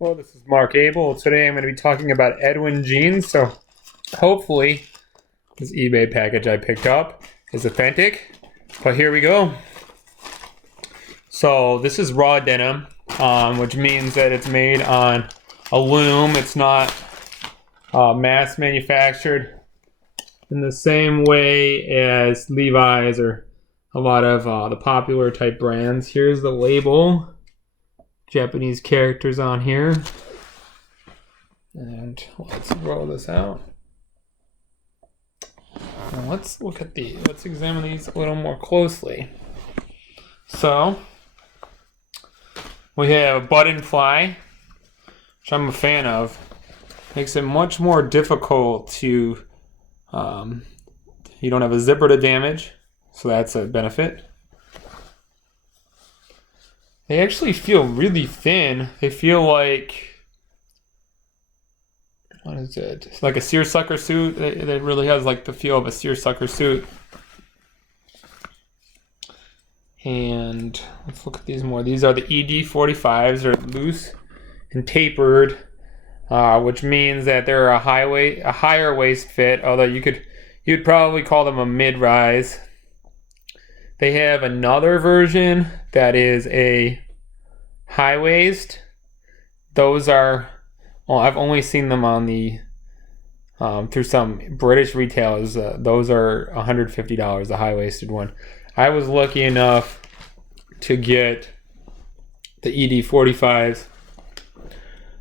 Well, this is Mark Abel. Today I'm going to be talking about Edwin jeans. So hopefully this eBay package I picked up is authentic. But here we go. So this is raw denim, which means that it's made on a loom. It's not mass manufactured in the same way as Levi's or a lot of the popular type brands. Here's the label. Japanese characters on here. And let's roll this out. Now let's examine these a little more closely. So we have a button fly, which I'm a fan of. Makes it much more difficult to, you don't have a zipper to damage, so that's a benefit. They actually feel really thin. They feel like, what is it? It's like a seersucker suit. It really has like the feel of a seersucker suit. And let's look at these more. These are the ED-45s. They're loose and tapered, which means that they're a higher waist fit. Although you'd probably call them a mid-rise. They have another version that is a high waist. Those are, well, I've only seen them on the through some British retailers. Those are $150, the high-waisted one. I was lucky enough to get the ED-45s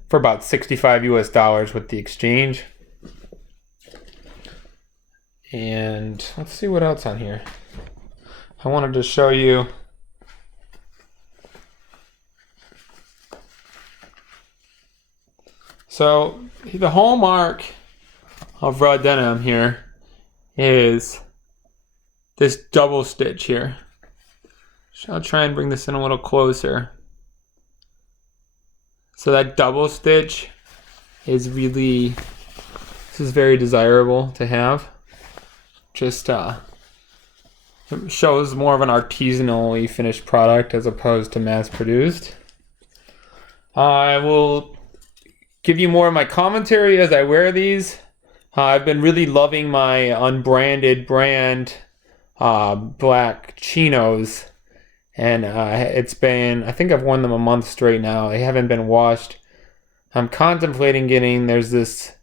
for about 65 US with the exchange. And let's see what else on here. I wanted to show you so the hallmark of raw denim here is this double stitch here. I'll try and bring this in a little closer. So that double stitch is really, this is very desirable to have. Just it shows more of an artisanally finished product as opposed to mass produced. I will give you more of my commentary as I wear these. I've been really loving my unbranded brand black chinos, and it's been, I think I've worn them a month straight now. They haven't been washed. I'm contemplating getting, there's this,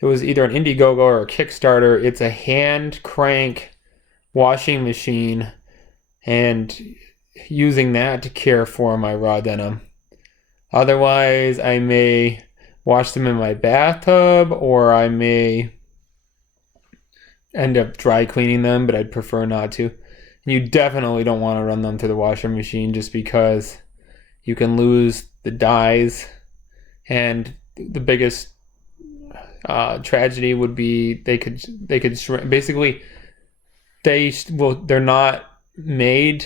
it was either an Indiegogo or a Kickstarter. It's a hand crank washing machine, and using that to care for my raw denim. Otherwise, I may wash them in my bathtub, or I may end up dry cleaning them, but I'd prefer not to. You definitely don't want to run them through the washing machine, just because you can lose the dyes, and the biggest tragedy would be they could shrink. Basically, they're not made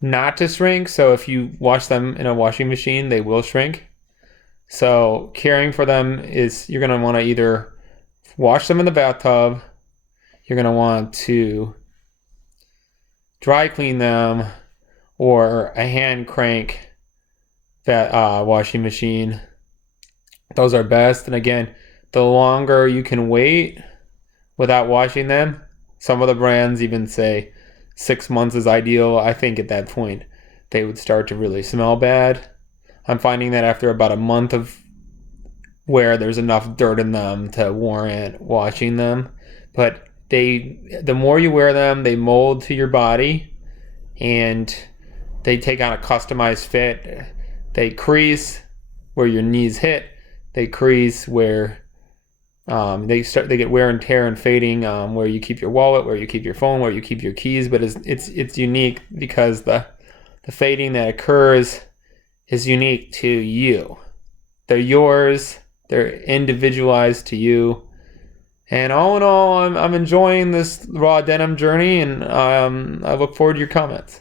not to shrink, so if you wash them in a washing machine, they will shrink. So caring for them is, you're going to want to either wash them in the bathtub, you're going to want to dry clean them, or a hand crank that washing machine. Those are best. And again, the longer you can wait without washing them, some of the brands even say 6 months is ideal. I think at that point they would start to really smell bad. I'm finding that after about a month of wear, there's enough dirt in them to warrant washing them. But the more you wear them, they mold to your body, and they take on a customized fit. They crease where your knees hit. They crease where they get wear and tear and fading, where you keep your wallet, where you keep your phone, where you keep your keys. But it's unique because the fading that occurs is unique to you. They're yours. They're individualized to you. And all in all, I'm enjoying this raw denim journey, and I look forward to your comments.